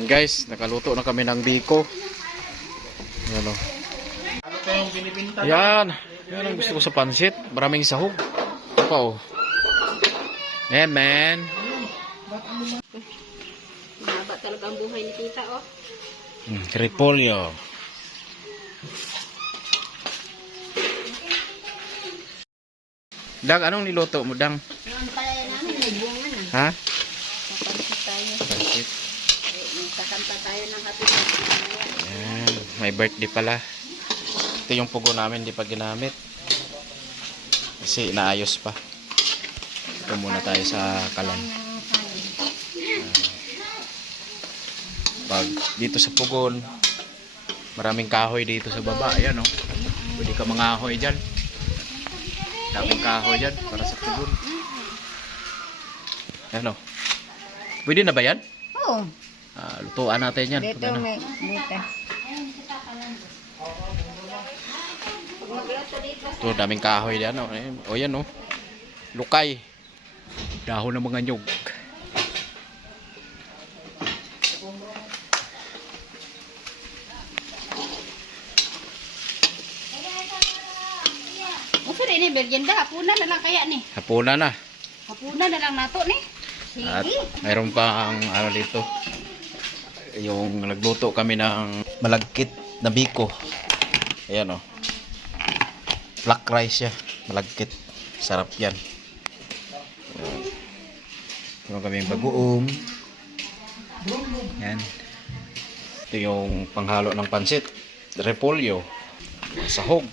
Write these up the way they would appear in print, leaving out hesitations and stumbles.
Yan guys, nakaluto na kami ng biko. Yan o. Ano kayong binibinta? Yan. Yan ang gusto ko sa pansit. Maraming sahog. Ito pa o. Yeah, man. Mahaba talaga ang buhay ni tita, oh. Repolyo. Dang, anong niluto mo, Dang? Yung palaya namin, may bunga na. Ha? Kapansit tayo. Pansit. Kakanta tayo ng happy birthday mamaya. Yan. May birthday pala. Ito yung pugo namin, di pa ginamit. Kasi inaayos pa. Ito muna tayo sa kalan. Pag dito sa pugon, maraming kahoy dito sa baba. Ayan o. Pwede ka mangahoy dyan. Daming kahoy dyan para sa pugon. Ayan o. Pwede na ba yan? Oo. Lutuan natin yan. Dito may butas. Ito, daming kahoy dyan. O yan o. Lukay. Dahon ng mga nyug. Gusto rin ni Bergenda, hapunan na lang kaya ni. Hapunan na. Hapunan na lang nato ni. At Sige. mayroon pa ang ano dito. Yung nagluto kami ng malagkit na biko. Ayan o. Black rice siya. Malagkit. Sarap yan. Mayroon kami yung bagoong. Yan. Ito yung panghalo ng pansit. Repolyo. Sahog.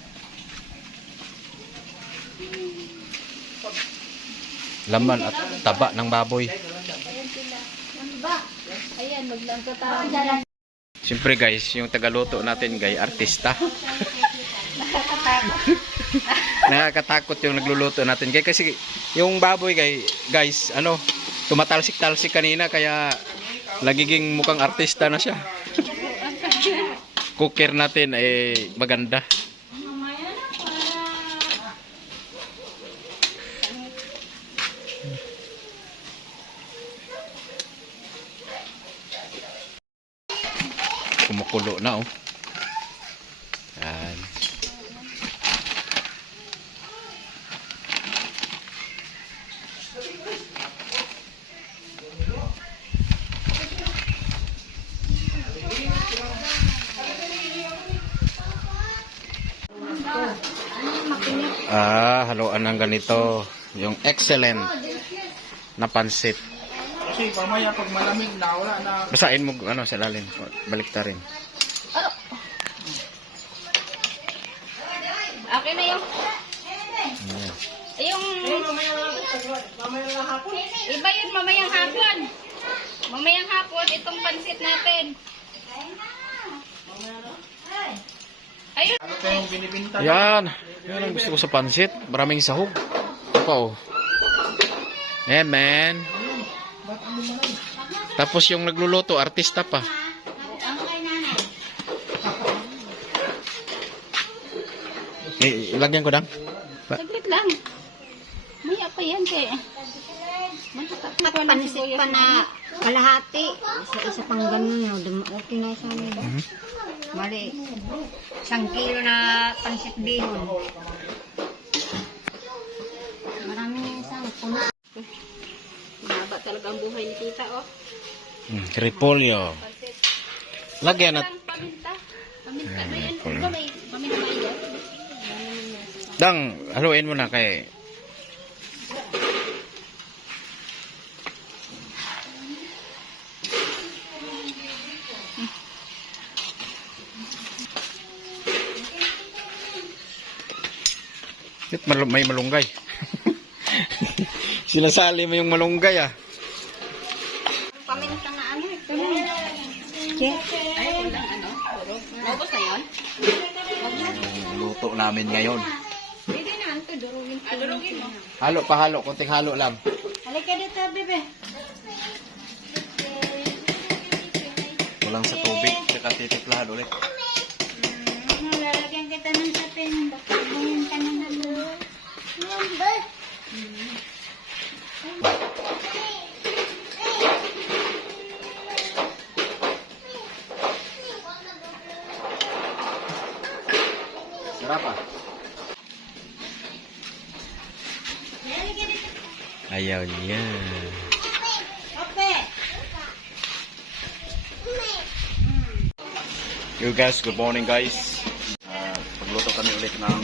Laman at taba ng baboy. Ayan, maglangko tayo. Siyempre guys, yung tagaluto natin guys, artista. Nakakatakot yung nagluluto natin guys kasi yung baboy guys, ano, tumatalsik-talsik kanina kaya nagiging mukhang artista na siya. Cooker natin eh maganda. Kumukulo na oh. Yan. Haluan ng ganito. Yung excellent na pansit. Kasi pamaya pag malamig na, wala na. Basahin mo ano sa lalim. Balik ta rin. Okay na yung iba yun mamayang hapon. Mamayang hapon itong pansit natin. Ayun. Ano kayong binibinta? Yan. Yan ang gusto ko sa pansit. Maraming sahog. Ito pa oh. Yeah, man. Tapos yung nagluluto, artista pa. Ilagyan ko dang. Saglit lang. May apa yan kaya. Pansit pa na kalahati. Isa pang ganun. Okay na sa amin. Mali. 1 kilo na pansit bihon. Maraming isang puno. Mahaba talaga ang buhay ni tita, oh. Repolyo. Pansit. Lagyan at Paminta. Paminta na yan. Ano ba may paminta ba yan? dang, haluin mo na kay may malunggay. Sinasali mo yung malunggay ah. Paminta na ano? Ay, kulang ano? Naubos na yun? Luto namin ngayon. Pwede na, ito, durugin. Durugin mo. Halo pa halo, kunting halo lang. Halika dito, bebe. Kulang sa tubig, saka titiplahan ulit. Lalagyan kita ng sapin. Bakit ka na naman? Berapa? Ayaw niya. Yo guys, good morning guys. Pagluto kami ulit ng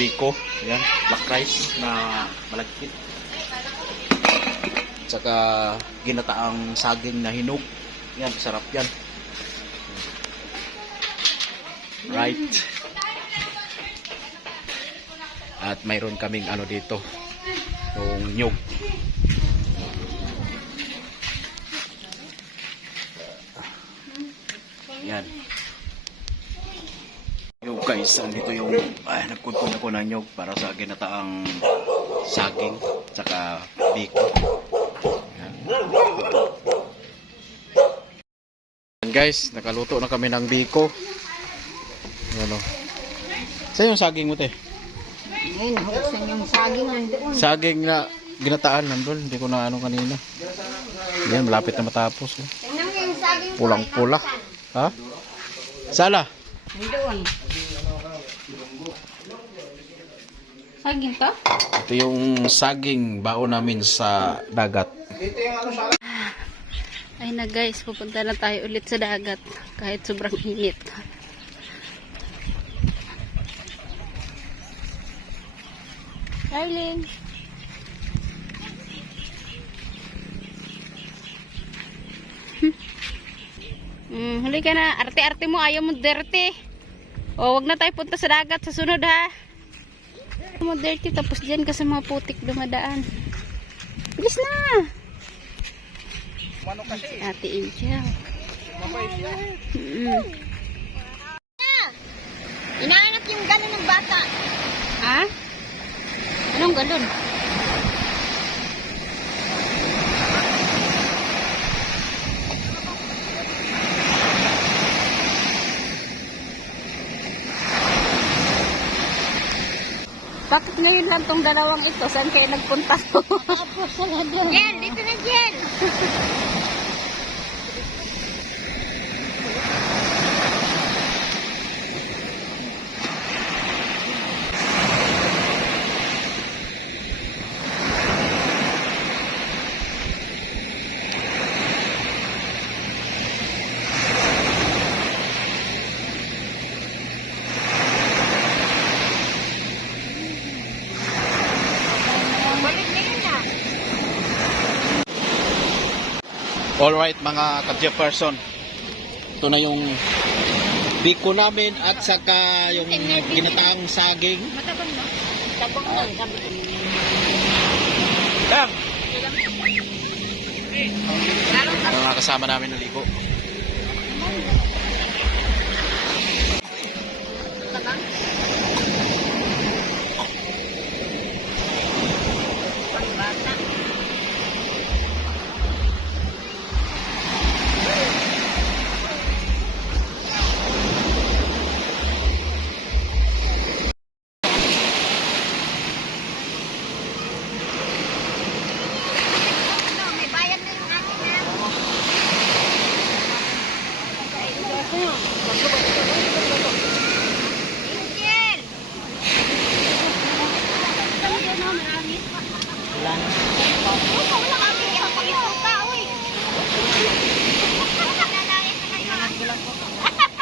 biko. Yan, black rice na malagkit. Tsaka ginataang saging na hinog. Yan, sarap yan. Right. At mayroon kaming ano dito, yung nyog. Yan. Yo guys, andito yung nagkumpun ako ng nyog para sa ginataang saging tsaka biko. Yan. Yan guys, nakaluto na kami ng biko. Ano? Saan yung saging mo, te? Ayun, huksan yung saging nandoon. Saging na ginataan nandun. Hindi ko na ano kanina. Yan, malapit na matapos. Tingnan mo yung saging. Pulang-pula. Ha? Sala? Nandoon. Saging to? Ito yung saging baon namin sa dagat. Ay na guys, pupunta na tayo ulit sa dagat kahit sobrang init. Darling. Huli ka na. Arte-arte mo. Ayaw mo dirty. O, wag na tayo punta sa dagat sa sunod ha. Ayaw mo dirty. Tapos dyan ka sa mga putik dumadaan. Bilis na. Mano kasi? Ate Angel. Mabait siya. Inaanap yung gano'n ng bata. Ha? Anong galon? Bakit ngayon lang tong dalawang ito? Saan kayo nagpunta? Tapos na doon. Jen, dito na Jen. Alright mga ka-Jefferson. Ito na yung biko namin at saka yung ginataang saging. Matabang no? Tabang lang. Bam! Ang mga kasama namin naligo. May bayad na yung akin na. Angel! Wala kami yung pag-isuka, uy. Wala na lang ito kayo.